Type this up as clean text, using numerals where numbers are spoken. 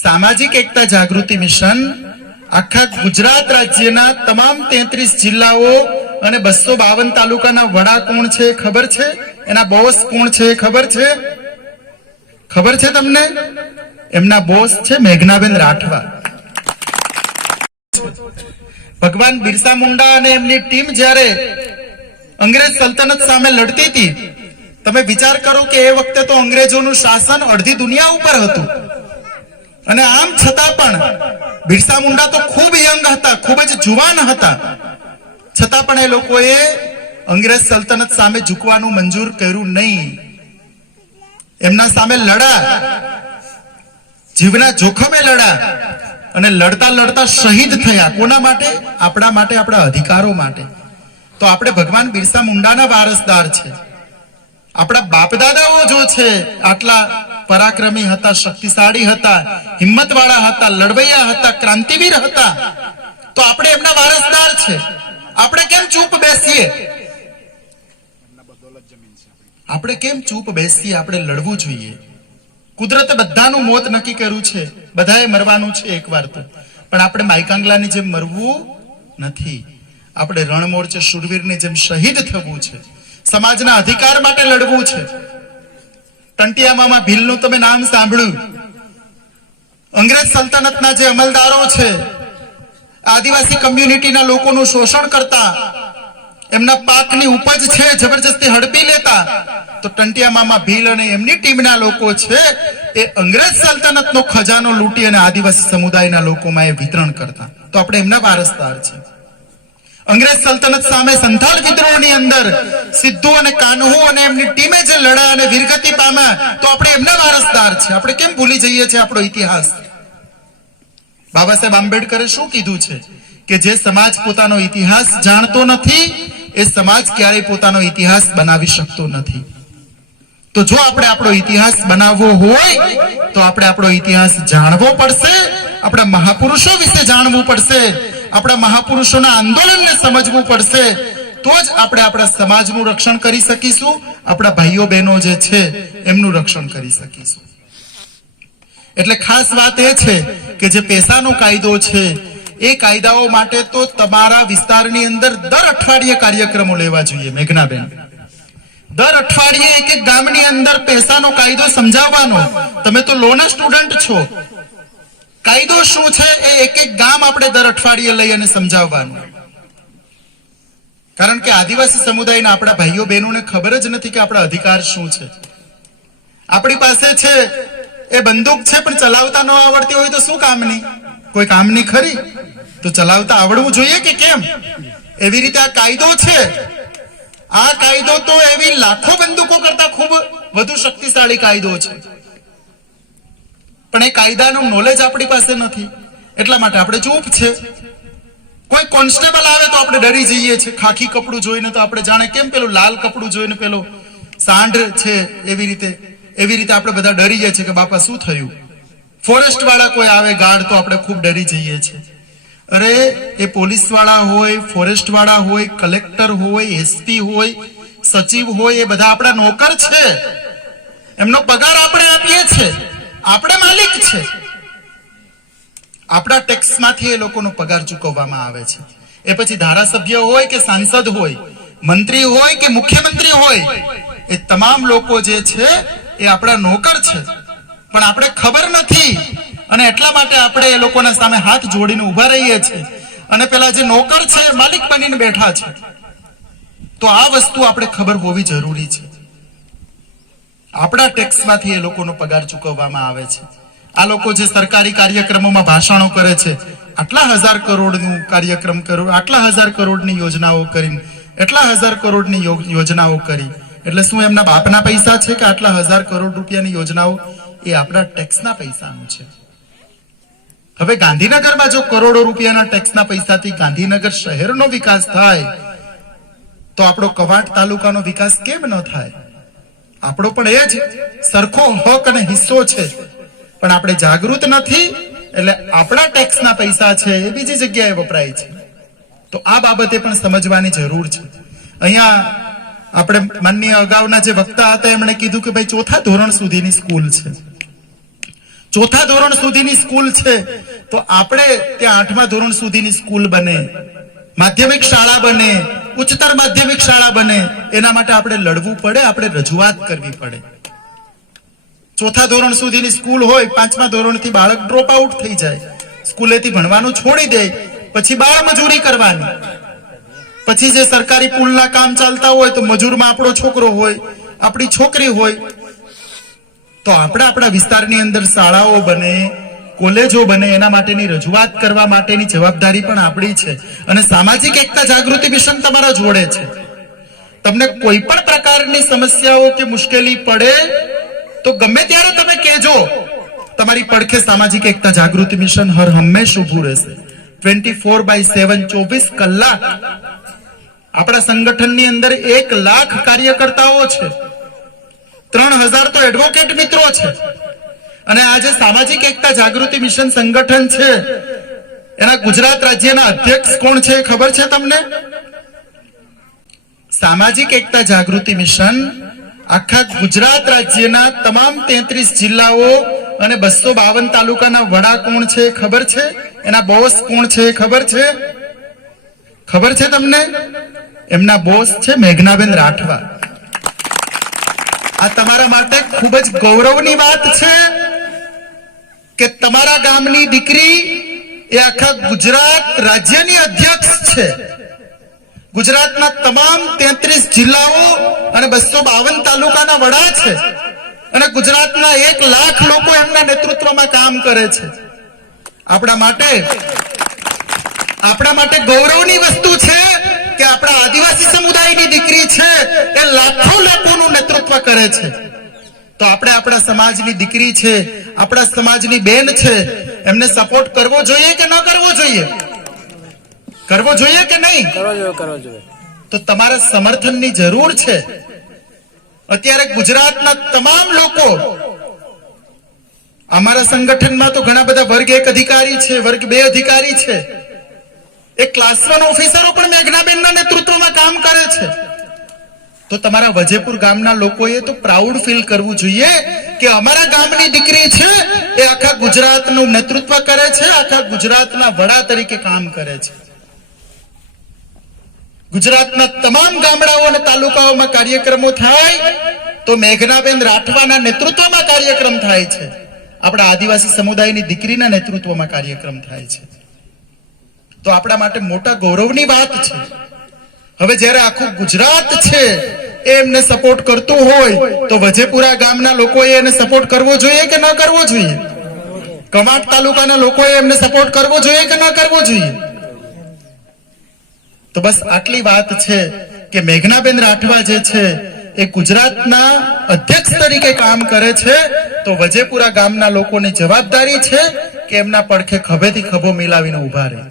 સામાજિક એકતા જાગૃતિ મિશન આખા ગુજરાત રાજ્યના તમામ 33 જિલ્લાઓ અને 252 તાલુકાના વડા કોણ છે ખબર છે? એના બોસ કોણ છે ખબર છે? ખબર છે તમને? એમના બોસ છે મેઘનાબેન રાઠવા. ભગવાન બિરસા મુંડા અને એમની ટીમ જ્યારે અંગ્રેજ સલ્તનત સામે લડતી હતી, તમે વિચાર કરો કે એ વખતે તો અંગ્રેજોનું શાસન અડધી દુનિયા ઉપર હતું, અને આમ છતાં પણ બિરસા મુંડા તો ખૂબ યંગ હતા, ખૂબ જ જુવાન હતા, છતાં પણ એ લોકોએ અંગ્રેજ સલ્તનત સામે ઝૂકવાનું મંજૂર કર્યું નહીં. એમના સામે લડા, જીવના જોખમે લડા, અને લડતા લડતા શહીદ થયા. કોના માટે? આપણા માટે, આપણા અધિકારો માટે. તો આપણે ભગવાન બિરસા મુંડાના વારસદાર છે. આપણા બાપ દાદાઓ જો છે આટલા પરાક્રમી હતા, શક્તિશાળી હતા, હિંમતવાળા હતા, લડવૈયા હતા, ક્રાંતિવીર હતા, તો આપણે એમના વારસદાર છે. આપણે કેમ ચૂપ બેસીએ? આપણે કેમ ચૂપ બેસીએ? આપણે લડવું જોઈએ. કુદરતે બધાનું મોત નક્કી કર્યું છે, બધાએ મરવાનું છે એકવાર તો, પણ આપણે માઈકાંગલાની જેમ મરવું નથી. આપણે રણમોરચે શૂરવીરની જેમ શહીદ થવું છે, સમાજના અધિકાર માટે લડવું છે. ટંટિયામામાં ભીલનું તમે નામ સાંભળ્યું. અંગ્રેજ સલ્તનતના જે અમલદારો છે આદિવાસી કમ્યુનિટીના લોકોનું શોષણ કરતા, એમના પાકની ઉપજ છે જબરજસ્તી હડપી લેતા, તો ટંટિયામામાં ભીલ અને એમની ટીમના લોકો છે એ અંગ્રેજ સલ્તનતનો ખજાનો લૂંટી અને આદિવાસી સમુદાયના લોકોમાં એ વિતરણ કરતા. તો આપણે એમના વારસદાર છે. અંગ્રેજ સલ્તનત સામે સંથાલ વિદ્રોહની અંદર સિદ્ધુ અને કાન્હુ અને એમની ટીમે જે લડા અને વીરગતિ પામ્યા, તો આપણે એમના વારસદાર છે. આપણે કેમ ભૂલી જઈએ છીએ આપણો ઇતિહાસ? બાબા સાહેબ આંબેડકરે શું કીધું છે કે જે સમાજ પોતાનો ઇતિહાસ જાણતો નથી એ સમાજ ક્યારેય પોતાનો ઇતિહાસ બનાવી શકતો નથી. તો જો આપણે આપણો ઇતિહાસ બનાવવો હોય તો આપણે આપણો ઇતિહાસ જાણવો પડશે, આપણા મહાપુરુષો વિશે જાણવું પડશે, આપણા મહાપુરુષોના આંદોલનને સમજવું પડશે. તો જ આપણે આપણા સમાજનું રક્ષણ કરી શકીશું, આપણા ભાઈઓ બહેનો જે છે એમનું રક્ષણ કરી શકીશું. એટલે ખાસ વાત એ છે કે જે પેશાનો કાયદો છે એ કાયદાઓ માટે તો તમારા વિસ્તારની અંદર દર અઠવાડિયે કાર્યક્રમો લેવા જોઈએ. મેઘનાબેન, દર અઠવાડિયે એક એક ગામની અંદર પેશાનો કાયદો સમજાવવાનો. તમે તો લોના સ્ટુડન્ટ છો. કાયદો શું છે એ એક એક ગામ આપણે દર અઠવાડિયે લઈ અને સમજાવવાનું. કારણ કે આદિવાસી સમુદાયના આપણા ભાઈઓ બહેનોને ખબર જ નથી કે આપણા અધિકાર શું છે. આપણી પાસે છે એ બંદૂક છે, પણ ચલાવતા ન આવડતી હોય તો શું કામની? કોઈ કામની ખરી? તો ચલાવતા આવડવું જોઈએ કે કેમ? એવી રીતે આ કાયદો છે. આ કાયદો તો એવી લાખો બંદૂકો કરતા ખૂબ વધુ શક્તિશાળી કાયદો છે, પણ એ કાયદાનું નોલેજ આપણી પાસે નથી, એટલા માટે આપણે ચૂપ છે. કોઈ કોન્સ્ટેબલ આવે તો આપણે ડરી જઈએ છીએ. ખાખી કપડું જોઈને તો આપણે જાણે કેમ પેલું લાલ કપડું જોઈને પેલો સાંઢ છે એવી રીતે આપણે બધા ડરી જઈએ છીએ કે બાપા શું થયું. ફોરેસ્ટ વાળા કોઈ આવે ગાર્ડ તો આપણે ખૂબ ડરી જઈએ છીએ. અરે એ પોલીસ વાળા હોય, ફોરેસ્ટ વાળા હોય, કલેક્ટર હોય, એસપી હોય, સચિવ હોય, એ બધા આપણા નોકર છે. એમનો પગાર આપણે આપીએ છીએ, આપણે માલિક છે. આપણા ટેક્સમાંથી એ લોકોનો પગાર ચૂકવવામાં આવે છે. એ પછી ધારાસભ્ય હોય કે સાંસદ હોય, મંત્રી હોય કે મુખ્યમંત્રી હોય, એ તમામ લોકો જે છે એ આપણા નોકર છે, પણ આપણે ખબર નથી. અને એટલા માટે આપણે એ લોકોના સામે હાથ જોડીને ઉભા રહીએ છીએ, અને પેલા જે નોકર છે એ માલિક બનીને બેઠા છે. તો આ વસ્તુ આપણે ખબર હોવી જરૂરી છે. આપણા ટેક્સમાંથી એ લોકોનો પગાર ચૂકવવામાં આવે છે. આ લોકો જે સરકારી કાર્યક્રમોમાં ભાષણો કરે છે, આટલા 1000 કરોડનું કાર્યક્રમ કર્યો, આટલા 1000 કરોડની યોજનાઓ કરીને, એટલા 1000 કરોડની યોજનાઓ કરી, એટલે શું એમના બાપના પૈસા છે કે આટલા 1000 કરોડ રૂપિયાની યોજનાઓ? એ આપણા ટેક્સના પૈસાનું છે. હવે ગાંધીનગરમાં જો કરોડો રૂપિયાના ટેક્સના પૈસાથી ગાંધીનગર શહેરનો વિકાસ થાય તો આપણો કવાંટ તાલુકાનો વિકાસ કેમ ન થાય? આપણો પણ એ જ સરખો હક અને હિસ્સો છે, પણ આપણે જાગૃત નથી, એટલે આપણા ટેક્સના પૈસા છે એ બીજી જગ્યાએ વપરાય છે. તો આ બાબતે પણ સમજવાની જરૂર છે. અહીંયા આપણે માનનીય અગાઉના જે વક્તા હતા એમણે કીધું કે ભાઈ 4થા ધોરણ સુધીની સ્કૂલ છે. ચોથા ધોરણ સુધીની સ્કૂલ છે તો આપણે ત્યાં 8મા ધોરણ સુધીની સ્કૂલ બને, માધ્યમિક શાળા બને, ઉચ્ચતર માધ્યમિક શાળા બને, એના માટે આપણે લડવું પડે, આપણે રજૂઆત કરવી પડે. ચોથા ધોરણ સુધીની સ્કૂલ હોય, 5મા ધોરણથી બાળક ડ્રોપ આઉટ થઈ જાય, સ્કૂલેથી ભણવાનું છોડી દે, પછી બાળ મજૂરી કરવાની, પછી જે સરકારી પુલના કામ ચાલતા હોય તો મજૂરમાં આપણો છોકરો હોય, આપણી છોકરી હોય. તો આપણે આપણા વિસ્તારની અંદર શાળાઓ બને, કોલેજો બને, એના માટેની રજૂઆત કરવા માટેની જવાબદારી પણ આપણી છે. અને સામાજિક એકતા જાગૃતિ મિશન તમારા જોડે છે. તમને કોઈ પણ પ્રકારની સમસ્યાઓ કે મુશ્કેલી પડે તો ગમે ત્યારે તમે કહેજો, તમારી પડખે સામાજિક એકતા જાગૃતિ મિશન હર હંમેશ ઊભું રહેશે. 24/7 24 કલાક. આપણા સંગઠનની અંદર 1 લાખ કાર્યકર્તાઓ છે, 3000 તો એડવોકેટ મિત્રો છે. અને આજે સામાજિક એકતા જાગૃતિ મિશન સંગઠન છે, એના ગુજરાત રાજ્યના અધ્યક્ષ કોણ છે ખબર છે તમને? સામાજિક એકતા જાગૃતિ મિશન આખા ગુજરાત રાજ્યના તમામ 33 જિલ્લાઓ અને 252 તાલુકાના વડા કોણ છે ખબર છે? એના બોસ કોણ છે ખબર છે? ખબર છે તમને? એમના બોસ છે મેઘનાબેન રાઠવા. આ તમારા માટે ખૂબ જ ગૌરવની વાત છે કે તમારા ગામની દીકરી એ આખા ગુજરાત રાજ્યની અધ્યક્ષ છે. ગુજરાતના તમામ 33 જિલ્લાઓ અને 252 તાલુકાના વડા છે અને ગુજરાતના 1 લાખ લોકો એમના નેતૃત્વમાં કામ કરે છે. આપણા માટે ગૌરવની વસ્તુ છે કે આપણા આદિવાસી સમુદાયની દીકરી છે એ લાખો લોકોનું નેતૃત્વ કરે છે. તો આપણે આપણા સમાજની દીકરી છે, આપણા સમાજની બેન છે, એમને સપોર્ટ કરવો જોઈએ કે ન કરવો જોઈએ? કરવો જોઈએ કે નહીં? કરવો જોઈએ. તો તમારા સમર્થનની જરૂર છે. અત્યારે ગુજરાતના તમામ લોકો, અમારા સંગઠનમાં તો ઘણા બધા વર્ગ 1 અધિકારી છે, વર્ગ 2 અધિકારી છે, એક ક્લાસ 1 ઓફિસરો પણ મેઘનાબેનના નેતૃત્વમાં કામ કરે છે. તો તમારા વજેપુર ગામના લોકોએ તો પ્રાઉડ ફીલ કરવું જોઈએ કે અમારા ગામની દીકરી છે એ આખા ગુજરાતનું નેતૃત્વ કરે છે, આખા ગુજરાતના વડા તરીકે કામ કરે છે. ગુજરાતના તમામ ગામડાઓ અને તાલુકાઓમાં કાર્યક્રમો થાય તો મેઘનાબેન રાઠવાના નેતૃત્વમાં કાર્યક્રમ થાય છે, આપણા આદિવાસી સમુદાયની દીકરીના નેતૃત્વમાં કાર્યક્રમ થાય છે. તો આપણા માટે મોટા ગૌરવની વાત છે. હવે જ્યારે આખું ગુજરાત છે એ એમને સપોર્ટ કરતું હોય તો વજેપુરા ગામના લોકોએ એને સપોર્ટ કરવો જોઈએ કે ન કરવો જોઈએ? કવાંટ તાલુકાના લોકોએ એમને સપોર્ટ કરવો જોઈએ કે ન કરવો જોઈએ? તો બસ આટલી વાત છે કે મેઘનાબેન રાઠવા જે છે એ ગુજરાતના અધ્યક્ષ તરીકે કામ કરે છે. તો વજેપુરા ગામના લોકોની જવાબદારી છે કે એમના પડખે ખભેથી ખભો મિલાવીને ઉભા રહે.